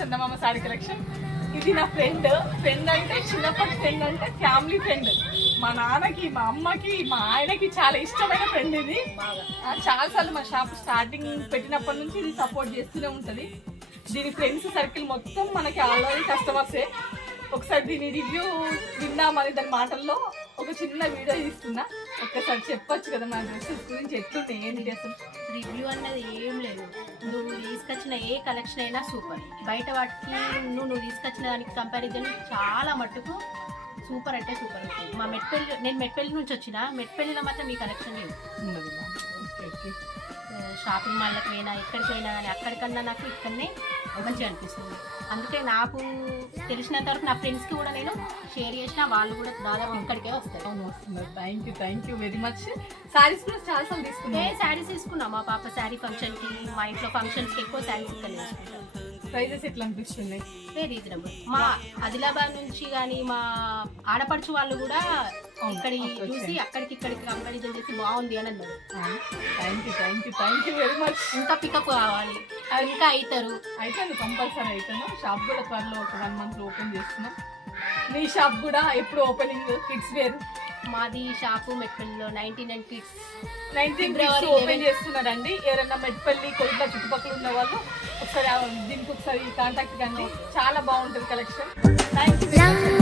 చందమామ sorry collection. ఇది నా friend అంటే చిన్నప్పటి ఫ్రెండ్ అంటే ఫ్యామిలీ ఫ్రెండ్. మా నాన్నకి, మా అమ్మకి, మా ఆయనకి చాలా ఇష్టమైన ఫ్రెండ్ ఇది. చాలాసార్లు మా షాప్ స్టార్టింగ్ పెట్టినప్పటి నుంచి ఇది సపోర్ట్ చేస్తూనే ఉంటుంది. దీని ఫ్రెండ్స్ సర్కిల్ మొత్తం మనకి ఆల్రెడీ కస్టమర్సే. ఒకసారి దీని రివ్యూ విన్నామని దాని మాటల్లో ఒక చిన్న వీడియో తీస్తున్నా. ఒక్కసారి చెప్పొచ్చు కదా మా డ్రెస్సెస్ గురించి ఎట్లుండే ఏంటి అసలు? రివ్యూ అన్నది ఏం లేదు. నువ్వు తీసుకొచ్చిన ఏ కలెక్షన్ అయినా సూపర్. బయట వాటికి నువ్వు తీసుకొచ్చిన దానికి కంపారిజన్ చాలా మట్టుకు సూపర్ అంటే సూపర్ ఉంటుంది. మా నేను మెట్పల్లి నుంచి వచ్చిన, మెట్పల్లిలో మాత్రం మీ కలెక్షన్ లేదు. షాపింగ్ మాల్లకు పోయినా ఎక్కడికి పోయినా కానీ అక్కడికన్నా నాకు ఇక్కడనే మంచిగా అనిపిస్తుంది. అందుకే నాకు తెలిసినంత వరకు నా ఫ్రెండ్స్కి కూడా నేను షేర్ చేసిన, వాళ్ళు కూడా దాదాపు ఇక్కడికే వస్తారు. Thank you very much. Saris కూడా చాలా సార్లు తీసుకున్నా. శారీస్ తీసుకున్నా. మా పాప శారీ ఫంక్షన్కి, మా ఇంట్లో ఫంక్షన్స్కి ఎక్కువ శారీస్ ఇక్కడ తీసుకుంటాను. ప్రైజెస్ ఎట్లా అనిపిస్తున్నాయి? రీజనబుల్. మా ఆదిలాబాద్ నుంచి కానీ మా ఆడపడుచు వాళ్ళు కూడా ఇక్కడ చూసి అక్కడికి కంపారిజన్ చేసి బాగుంది అని అన్నారు. Thank you very much. ఇంకా పికప్ కావాలి, ఇంకా అవుతారు. కంపల్సరీ అవుతాను. షాప్ కూడా త్వరలో ఒక 1 month ఓపెన్ చేస్తున్నాం. మీ షాప్ కూడా ఎప్పుడు ఓపెనింగ్? కిడ్స్ వేర్ మాది షాపు మెట్పల్లిలో 99 కిడ్స్ 19 ఓపెన్ చేస్తున్నారండి. ఎవరైనా మెట్పల్లి కొద్దిగా చుట్టుపక్కల ఉన్న వాళ్ళు ఒకసారి దీనికి ఒకసారి కాంటాక్ట్ కండి. చాలా బాగుంటుంది కలెక్షన్. Thank you.